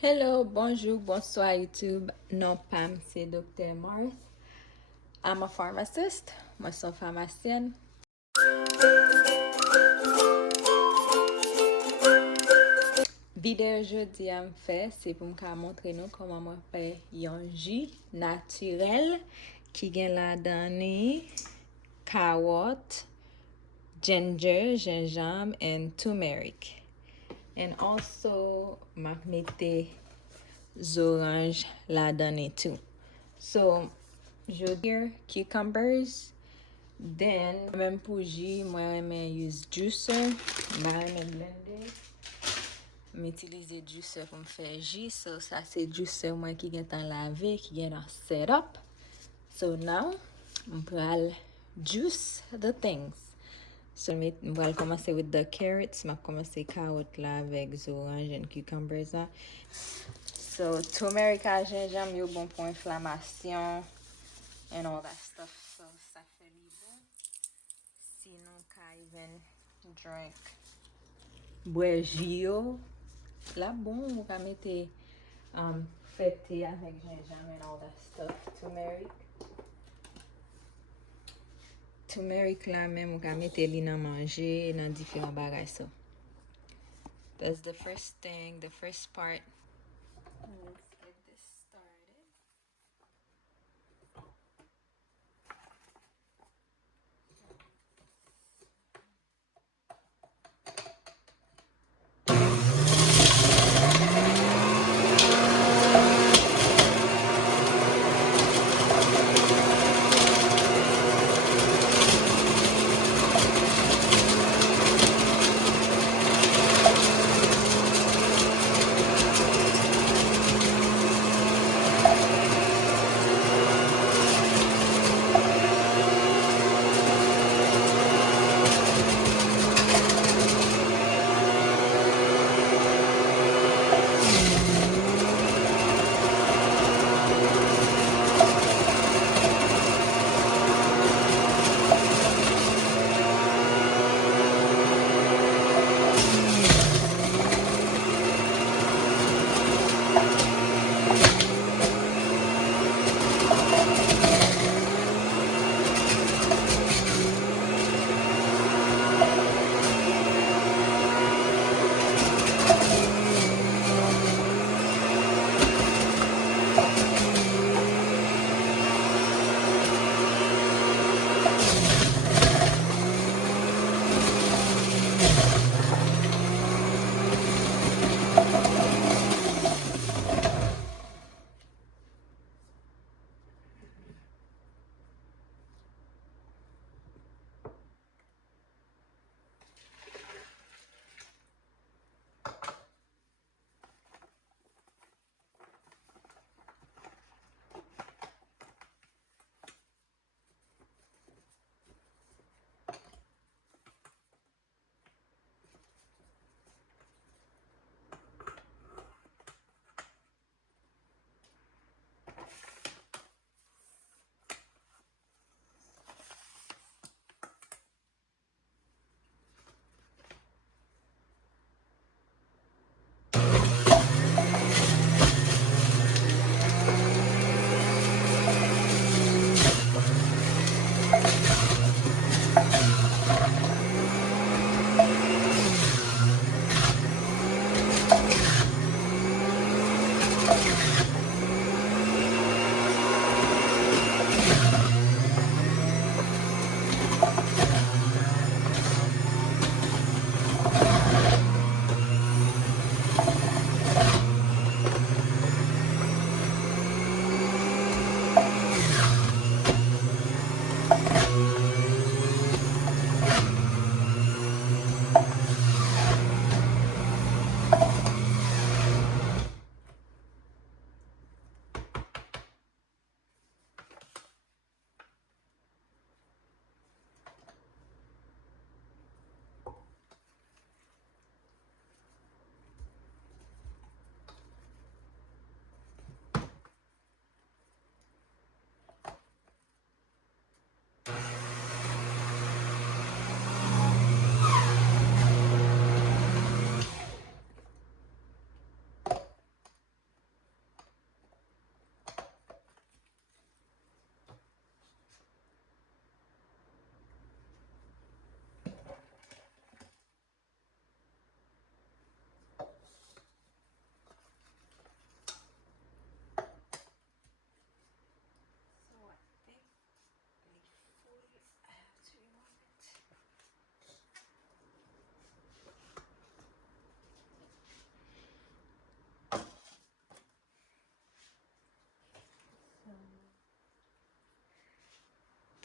Hello, bonjour, bonsoir YouTube. Non, Pam, c'est Dr. Mars. I'm a pharmacist. Moi, je suis pharmacienne. Vidéo jodi à me faire, c'est pour me montrer nous comment moi faire un jus naturel qui gagne la donne carotte, ginger, jenjanm, and turmeric. And also, ma mette zoranj la donne too. So, here cucumbers. Then, même pour jus, moi, je use juicer. Je blender. M'utiliser juicer pour me faire jus. So, ça, c'est juicer moi qui est en lavé, qui est en setup. So, now, je vais juice the things. So, je vais commencer with the carrots. Je vais commencer carottes là avec orange and cucumbers là. So, turmeric et gingembre, yo bon pour inflammation and all that stuff. So, ça fait bon. Sinon, can even drink boire jus. Là, bon, on va mettre fêter avec gingembre and all that stuff. Turmeric là même, on va mettre li dans manger, dans différents bagages. So, that's the first thing, the first part. Let's get this started.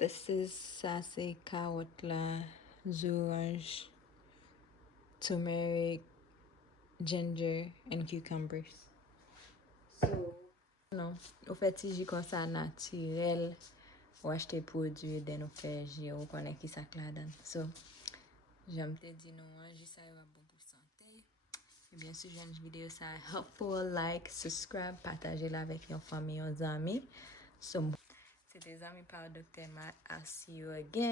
Ça c'est carotte là, zoranj, turmeric, ginger, and cucumbers. So, non, au fait, si j'y comme ça naturel, ou acheter produit, then ou fait, ou connaît qui ça la donne. So, j'aime te dire non, juste ça va bon pour santé. Et bien sûr, j'aime vidéo ça helpful, like, subscribe, partagez-la avec vos familles, vos amis. So, c'était amis par Dr. Matt. I'll see you again.